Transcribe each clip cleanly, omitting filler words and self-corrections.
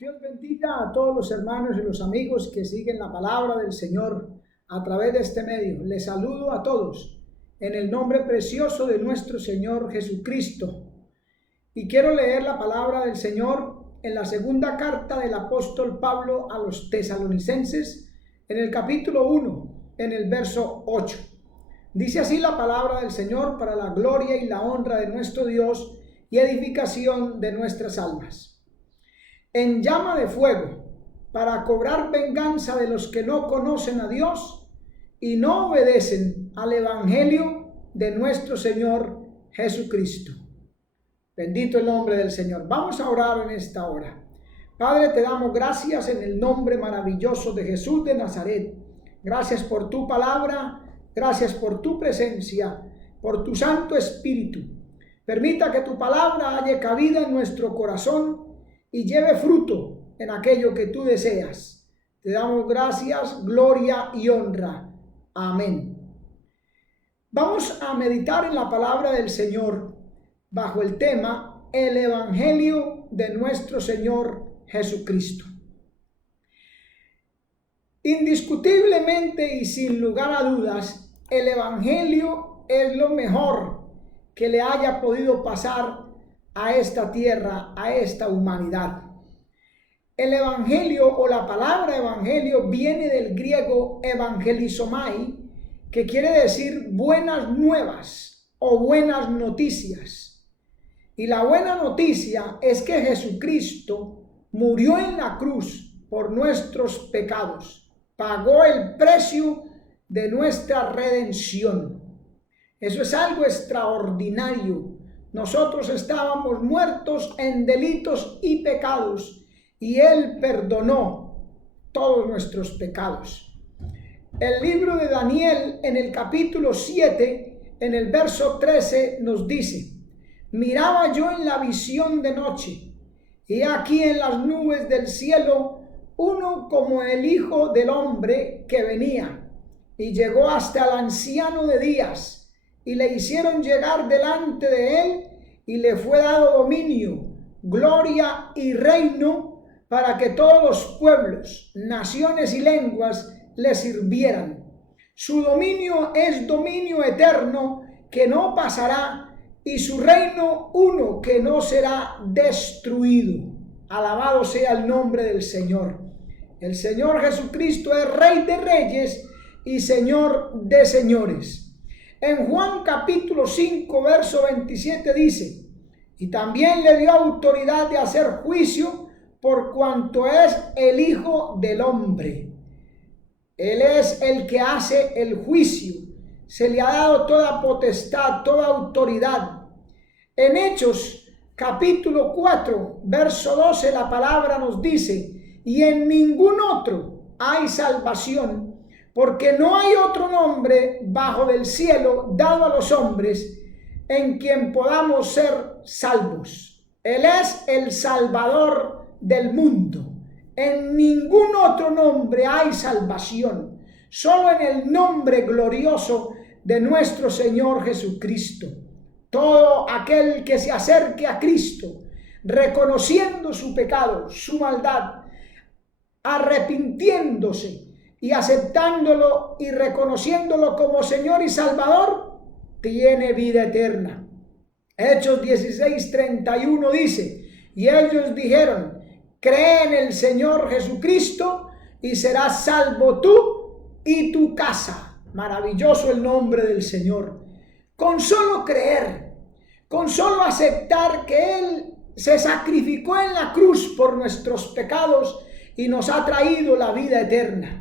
Dios bendiga a todos los hermanos y los amigos que siguen la palabra del Señor a través de este medio. Les saludo a todos en el nombre precioso de nuestro Señor Jesucristo. Y quiero leer la palabra del Señor en la segunda carta del apóstol Pablo a los tesalonicenses, en el capítulo 1, en el verso 8. Dice así la palabra del Señor para la gloria y la honra de nuestro Dios y edificación de nuestras almas. En llama de fuego, para cobrar venganza de los que no conocen a Dios y no obedecen al evangelio de nuestro Señor Jesucristo. Bendito el nombre del Señor. Vamos a orar en esta hora. Padre, te damos gracias en el nombre maravilloso de Jesús de Nazaret. Gracias por tu palabra, gracias por tu presencia, por tu Santo Espíritu. Permita que tu palabra haya cabida en nuestro corazón y lleve fruto en aquello que tú deseas. Te damos gracias, gloria y honra. Amén. Vamos a meditar en la palabra del Señor bajo el tema el evangelio de nuestro Señor Jesucristo. Indiscutiblemente y sin lugar a dudas, el evangelio es lo mejor que le haya podido pasar a esta tierra, a esta humanidad. El evangelio o la palabra evangelio viene del griego evangelizomai, que quiere decir buenas nuevas o buenas noticias. Y la buena noticia es que Jesucristo murió en la cruz por nuestros pecados, pagó el precio de nuestra redención. Eso es algo extraordinario. Nosotros estábamos muertos en delitos y pecados y Él perdonó todos nuestros pecados. El libro de Daniel en el capítulo 7, en el verso 13 nos dice: miraba yo en la visión de noche, y aquí en las nubes del cielo uno como el Hijo del Hombre que venía, y llegó hasta el anciano de días, y le hicieron llegar delante de él, y le fue dado dominio, gloria y reino, para que todos los pueblos, naciones y lenguas le sirvieran. Su dominio es dominio eterno que no pasará, y su reino uno que no será destruido. Alabado sea el nombre del Señor. El Señor Jesucristo es Rey de reyes y Señor de señores. En Juan capítulo 5, verso 27 dice: y también le dio autoridad de hacer juicio por cuanto es el Hijo del Hombre. Él es el que hace el juicio. Se le ha dado toda potestad, toda autoridad. En Hechos capítulo 4, verso 12, la palabra nos dice: y en ningún otro hay salvación, porque no hay otro nombre bajo del cielo dado a los hombres en quien podamos ser salvos. Él es el Salvador del mundo. En ningún otro nombre hay salvación, solo en el nombre glorioso de nuestro Señor Jesucristo. Todo aquel que se acerque a Cristo, reconociendo su pecado, su maldad, arrepintiéndose y aceptándolo y reconociéndolo como Señor y Salvador, tiene vida eterna. Hechos 16:31 dice: y ellos dijeron: cree en el Señor Jesucristo y serás salvo tú y tu casa. Maravilloso el nombre del Señor. Con solo creer, con solo aceptar que Él se sacrificó en la cruz por nuestros pecados y nos ha traído la vida eterna.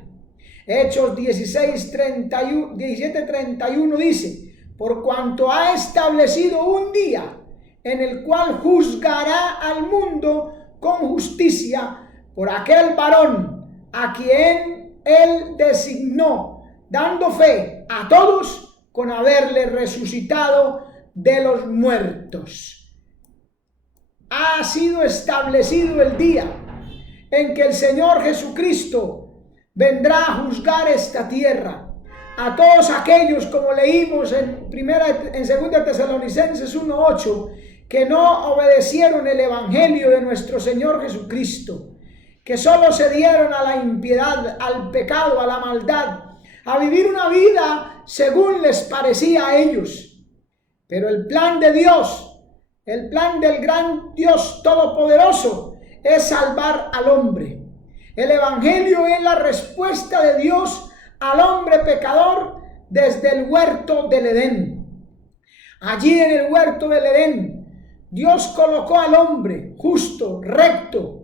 Hechos 17:31 dice: por cuanto ha establecido un día en el cual juzgará al mundo con justicia por aquel varón a quien Él designó, dando fe a todos con haberle resucitado de los muertos. Ha sido establecido el día en que el Señor Jesucristo vendrá a juzgar esta tierra. A todos aquellos, como leímos en 2 Tesalonicenses 1:8, que no obedecieron el evangelio de nuestro Señor Jesucristo. que solo se dieron a la impiedad, al pecado, a la maldad, a vivir una vida según les parecía a ellos. Pero el plan de Dios, el plan del gran Dios Todopoderoso, es salvar al hombre. El Evangelio es la respuesta de Dios al hombre pecador desde el huerto del Edén. Allí en el huerto del Edén, Dios colocó al hombre justo, recto.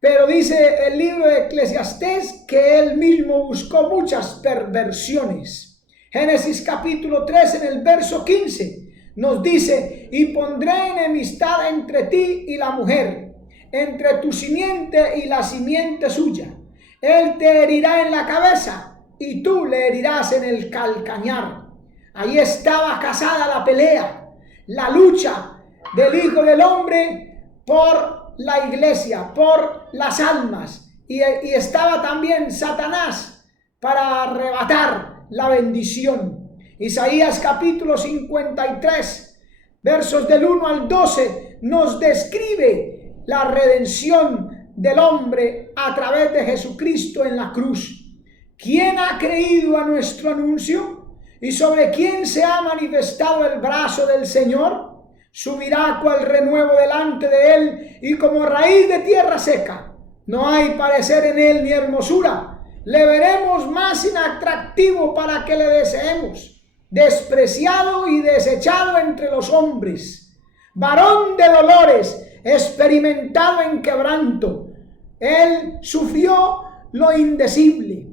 Pero dice el libro de Eclesiastés que él mismo buscó muchas perversiones. Génesis capítulo 3 en el verso 15 nos dice: y pondré enemistad entre ti y la mujer, entre tu simiente y la simiente suya. Él te herirá en la cabeza y tú le herirás en el calcañar. Ahí estaba casada la pelea, la lucha del Hijo del Hombre por la iglesia, por las almas, y estaba también Satanás para arrebatar la bendición. Isaías capítulo 53, versos del 1 al 12, nos describe la redención del hombre a través de Jesucristo en la cruz. ¿Quién ha creído a nuestro anuncio? ¿Y sobre quién se ha manifestado el brazo del Señor? Subirá cual renuevo delante de él, y como raíz de tierra seca. No hay parecer en él ni hermosura. Le veremos más inatractivo para que le deseemos. Despreciado y desechado entre los hombres. Varón de dolores, experimentado en quebranto. Él sufrió lo indecible,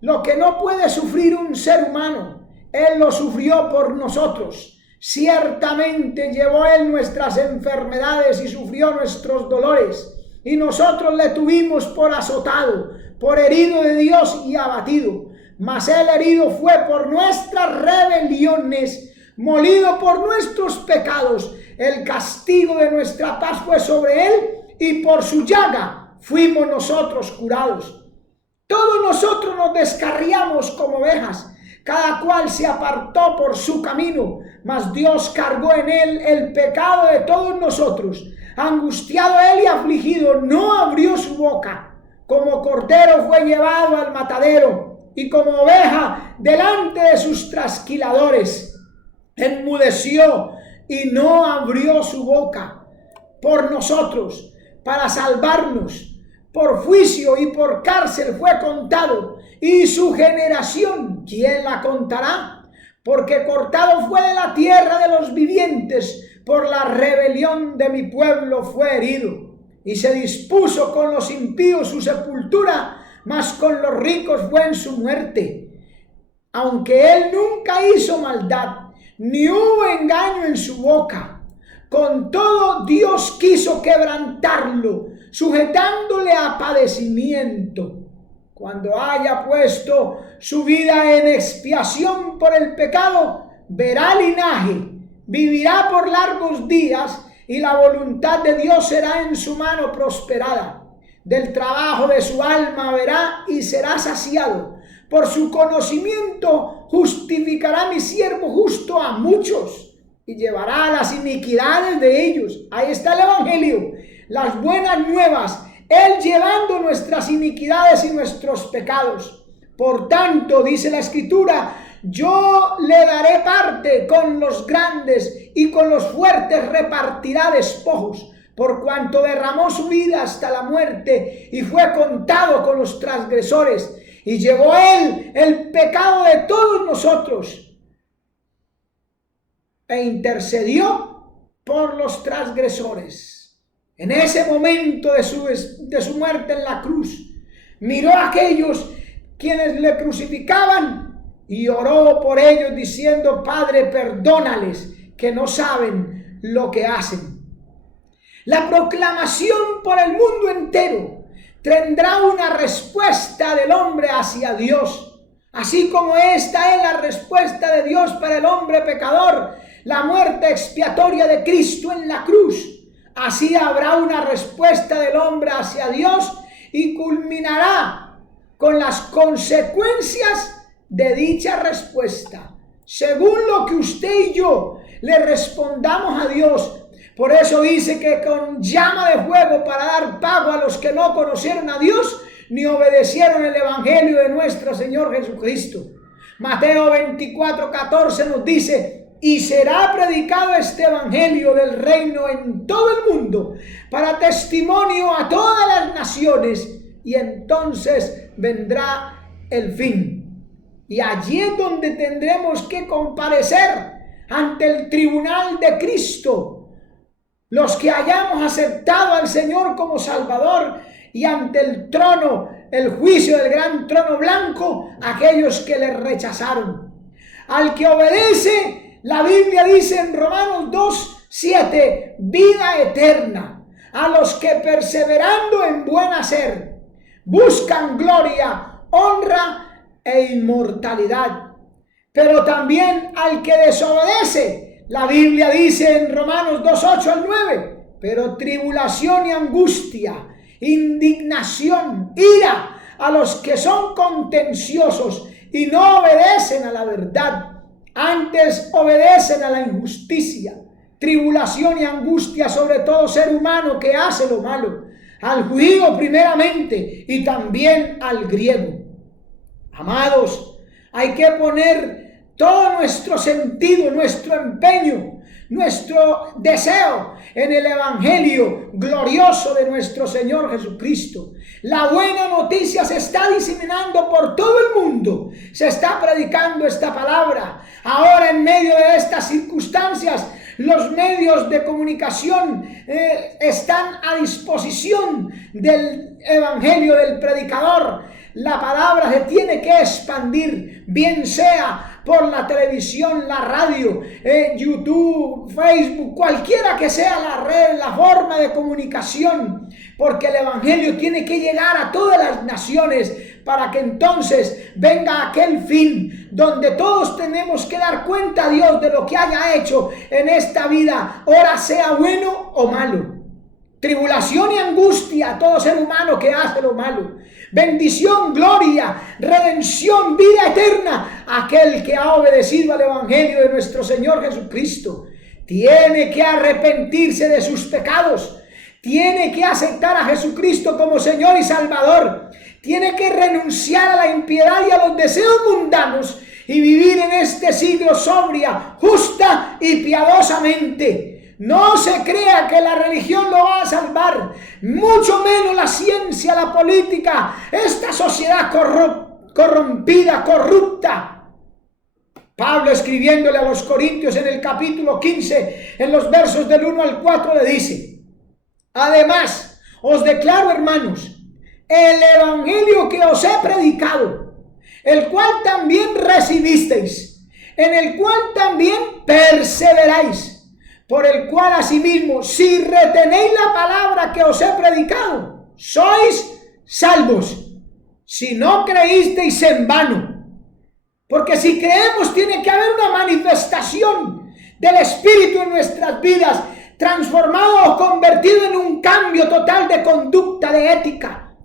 lo que no puede sufrir un ser humano. Él lo sufrió por nosotros. Ciertamente llevó él nuestras enfermedades y sufrió nuestros dolores, y nosotros le tuvimos por azotado, por herido de Dios y abatido. Mas él herido fue por nuestras rebeliones, molido por nuestros pecados. El castigo de nuestra paz fue sobre él, y por su llaga fuimos nosotros curados. Todos nosotros nos descarriamos como ovejas, cada cual se apartó por su camino, mas Dios cargó en él el pecado de todos nosotros. Angustiado él y afligido, no abrió su boca. Como cordero fue llevado al matadero, y como oveja delante de sus trasquiladores. Enmudeció y no abrió su boca. Por nosotros, para salvarnos. Por juicio y por cárcel fue contado, y su generación, ¿quién la contará? Porque cortado fue de la tierra de los vivientes, por la rebelión de mi pueblo fue herido. Y se dispuso con los impíos su sepultura, mas con los ricos fue en su muerte. Aunque él nunca hizo maldad, ni hubo engaño en su boca, con todo Dios quiso quebrantarlo, sujetándole a padecimiento. Cuando haya puesto su vida en expiación por el pecado, verá linaje, vivirá por largos días, y la voluntad de Dios será en su mano prosperada. Del trabajo de su alma verá y será saciado. Por su conocimiento justificará mi siervo justo a muchos, y llevará las iniquidades de ellos. Ahí está el Evangelio, las buenas nuevas, él llevando nuestras iniquidades y nuestros pecados. Por tanto, dice la Escritura, yo le daré parte con los grandes, y con los fuertes repartirá despojos, por cuanto derramó su vida hasta la muerte y fue contado con los transgresores, y llevó él el pecado de todos nosotros, e intercedió por los transgresores. En ese momento de su muerte en la cruz, miró a aquellos quienes le crucificaban y oró por ellos diciendo: Padre, perdónales, que no saben lo que hacen. La proclamación por el mundo entero tendrá una respuesta del hombre hacia Dios, así como esta es la respuesta de Dios para el hombre pecador, la muerte expiatoria de Cristo en la cruz. Así habrá una respuesta del hombre hacia Dios, y culminará con las consecuencias de dicha respuesta, según lo que usted y yo le respondamos a Dios. Por eso dice que con llama de fuego para dar pago a los que no conocieron a Dios ni obedecieron el evangelio de nuestro Señor Jesucristo. Mateo 24:14 nos dice: y será predicado este evangelio del reino en todo el mundo para testimonio a todas las naciones, y entonces vendrá el fin. Y allí es donde tendremos que comparecer ante el tribunal de Cristo, los que hayamos aceptado al Señor como Salvador, y ante el trono, el juicio del gran trono blanco, aquellos que le rechazaron. Al que obedece, la Biblia dice en Romanos 2:7, vida eterna. A los que perseverando en buen hacer buscan gloria, honra e inmortalidad. Pero también al que desobedece, la Biblia dice en Romanos 2:8-9, pero tribulación y angustia, indignación, ira a los que son contenciosos y no obedecen a la verdad, antes obedecen a la injusticia. Tribulación y angustia sobre todo ser humano que hace lo malo, al judío primeramente y también al griego. Amados, hay que poner todo nuestro sentido, nuestro empeño, nuestro deseo en el evangelio glorioso de nuestro Señor Jesucristo. La buena noticia se está diseminando por todo el mundo. Se está predicando esta palabra. Ahora, en medio de estas circunstancias, los medios de comunicación están a disposición del evangelio del predicador. La palabra se tiene que expandir, bien sea por la televisión, la radio, YouTube, Facebook, cualquiera que sea la red, la forma de comunicación, porque el evangelio tiene que llegar a todas las naciones para que entonces venga aquel fin donde todos tenemos que dar cuenta a Dios de lo que haya hecho en esta vida, ora sea bueno o malo. Tribulación y angustia a todo ser humano que hace lo malo. Bendición, gloria, redención, vida eterna a aquel que ha obedecido al evangelio de nuestro Señor Jesucristo. Tiene que arrepentirse de sus pecados. Tiene que aceptar a Jesucristo como Señor y Salvador. Tiene que renunciar a la impiedad y a los deseos mundanos y vivir en este siglo sobria, justa y piadosamente. No se crea que la religión lo va a salvar, mucho menos la ciencia, la política, esta sociedad corrompida, corrupta. Pablo, escribiéndole a los Corintios en el capítulo 15, en los versos del 1 al 4, le dice: además, os declaro, hermanos, el evangelio que os he predicado, el cual también recibisteis, en el cual también perseveráis, por el cual asimismo, si retenéis la palabra que os he predicado, sois salvos, si no creísteis en vano. Porque si creemos, tiene que haber una manifestación del Espíritu en nuestras vidas, transformado o convertido en un cambio total de conducta, de ética.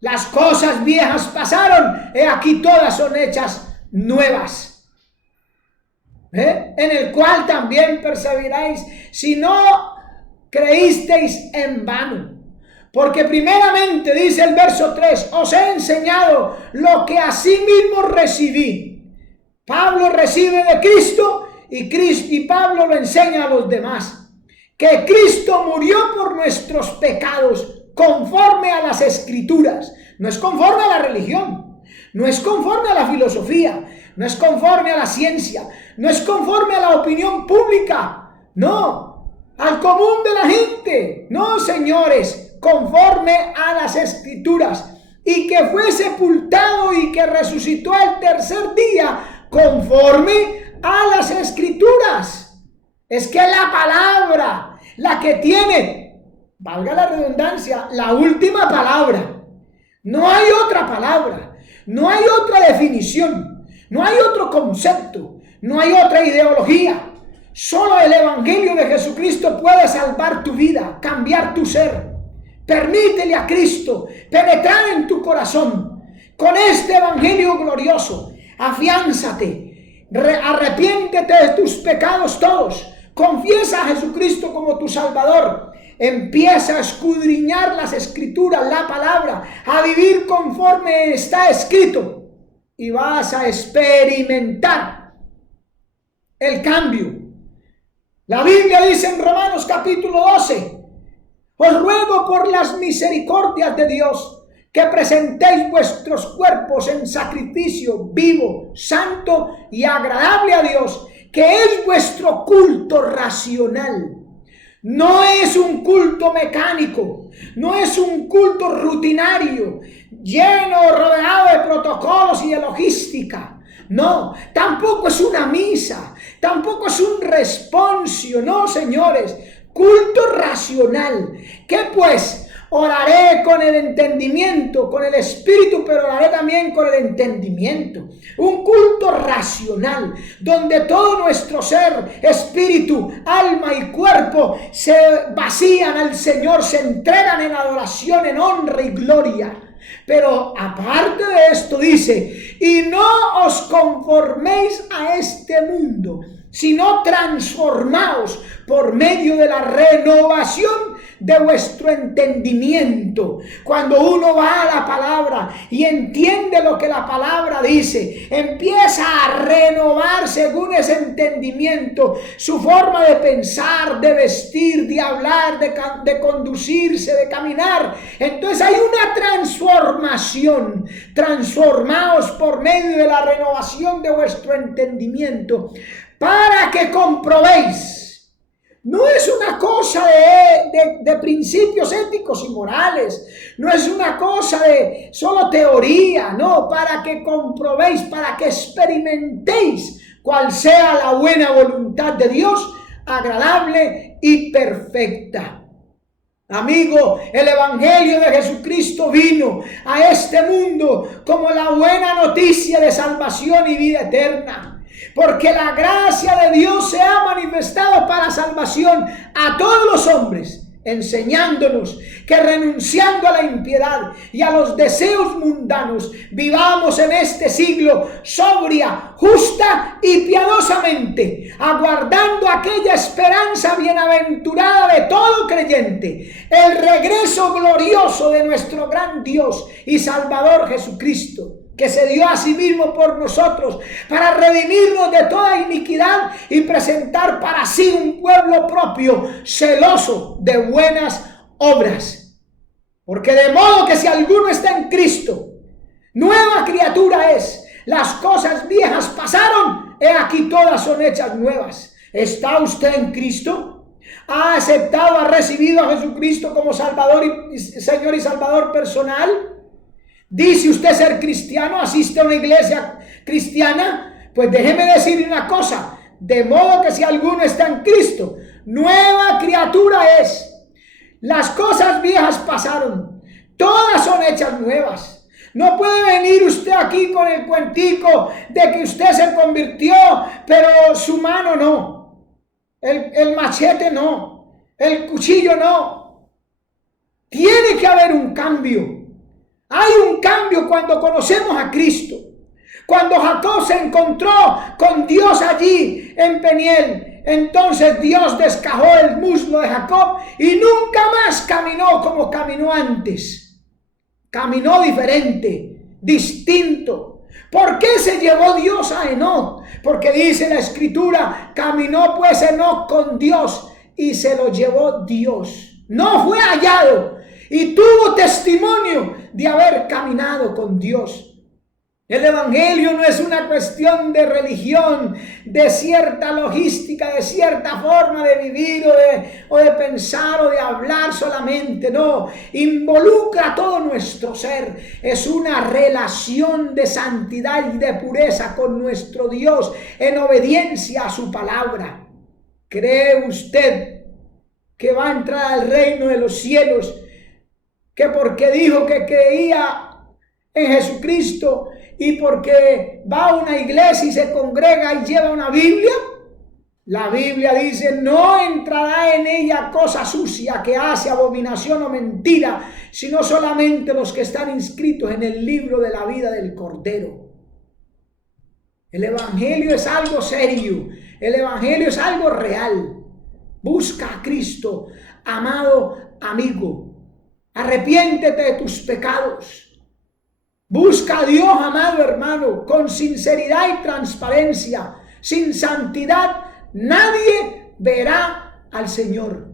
Las cosas viejas pasaron, he aquí todas son hechas nuevas. En el cual también perseveráis, si no creísteis en vano. Porque primeramente, dice el verso 3, os he enseñado lo que asimismo recibí. Pablo recibe de Cristo y Pablo lo enseña a los demás. Que Cristo murió por nuestros pecados conforme a las Escrituras. No es conforme a la religión, no es conforme a la filosofía, no es conforme a la ciencia, no es conforme a la opinión pública, no, al común de la gente, no, señores, conforme a las Escrituras, y que fue sepultado y que resucitó al tercer día, conforme a las Escrituras. Es que la palabra, la que tiene, valga la redundancia, la última palabra. No hay otra palabra, no hay otra definición, no hay otro concepto, no hay otra ideología. Solo el evangelio de Jesucristo puede salvar tu vida, cambiar tu ser. Permítele a Cristo penetrar en tu corazón con este evangelio glorioso. Afiánzate, arrepiéntete de tus pecados todos, Confiesa a Jesucristo como tu Salvador. Empieza a escudriñar las Escrituras, la palabra, a vivir conforme está escrito. Y vas a experimentar el cambio. La Biblia dice en Romanos capítulo 12, os ruego por las misericordias de Dios que presentéis vuestros cuerpos en sacrificio vivo, santo y agradable a Dios, que es vuestro culto racional. No es un culto mecánico, no es un culto rutinario, lleno, rodeado de protocolos y de logística. No, tampoco es una misa, tampoco es un responsio, no, señores. Culto racional. ¿Qué pues? Oraré con el entendimiento, con el espíritu, pero oraré también con el entendimiento. Un culto racional, donde todo nuestro ser, espíritu, alma y cuerpo se vacían al Señor, se entregan en adoración, en honra y gloria. Pero aparte de esto dice, y no os conforméis a este mundo, sino transformaos por medio de la renovación de vuestro entendimiento. Cuando uno va a la palabra y entiende lo que la palabra dice, empieza a renovar según ese entendimiento su forma de pensar, de vestir, de hablar, de conducirse, de caminar. Entonces hay una transformación. Transformaos por medio de la renovación de vuestro entendimiento, para que comprobéis. No es una cosa de principios éticos y morales. No es una cosa de solo teoría. No, para que comprobéis, para que experimentéis cuál sea la buena voluntad de Dios, agradable y perfecta. Amigo, el Evangelio de Jesucristo vino a este mundo como la buena noticia de salvación y vida eterna. Porque la gracia de Dios se ha manifestado para salvación a todos los hombres, enseñándonos que renunciando a la impiedad y a los deseos mundanos, vivamos en este siglo sobria, justa y piadosamente, aguardando aquella esperanza bienaventurada de todo creyente, el regreso glorioso de nuestro gran Dios y Salvador Jesucristo, que se dio a sí mismo por nosotros para redimirnos de toda iniquidad y presentar para sí un pueblo propio, celoso de buenas obras. Porque de modo que si alguno está en Cristo, nueva criatura es. Las cosas viejas pasaron, he aquí todas son hechas nuevas. ¿Está usted en Cristo? ¿Ha aceptado, ha recibido a Jesucristo como Salvador y Señor y Salvador personal? ¿Dice usted ser cristiano? ¿Asiste a una iglesia cristiana? Pues déjeme decirle una cosa. De modo que si alguno está en Cristo, nueva criatura es. Las cosas viejas pasaron. Todas son hechas nuevas. No puede venir usted aquí con el cuentico de que usted se convirtió, pero su mano no. El machete no. El cuchillo no. Tiene que haber un cambio. Hay un cambio cuando conocemos a Cristo. Cuando Jacob se encontró con Dios allí en Peniel, entonces Dios descajó el muslo de Jacob y nunca más caminó como caminó antes. Caminó diferente, distinto. ¿Por qué se llevó Dios a Enoc? Porque dice la Escritura, caminó pues Enoc con Dios y se lo llevó Dios. No fue hallado. Y tuvo testimonio de haber caminado con Dios. El Evangelio no es una cuestión de religión, de cierta logística, de cierta forma de vivir o de pensar o de hablar solamente. No, involucra todo nuestro ser. Es una relación de santidad y de pureza con nuestro Dios en obediencia a su palabra. ¿Cree usted que va a entrar al reino de los cielos? Que porque dijo que creía en Jesucristo y porque va a una iglesia y se congrega y lleva una Biblia. La Biblia dice, no entrará en ella cosa sucia que hace abominación o mentira, sino solamente los que están inscritos en el libro de la vida del Cordero. El Evangelio es algo serio, el Evangelio es algo real. Busca a Cristo, amado amigo. Arrepiéntete de tus pecados. Busca a Dios, amado hermano, con sinceridad y transparencia. Sin santidad nadie verá al Señor.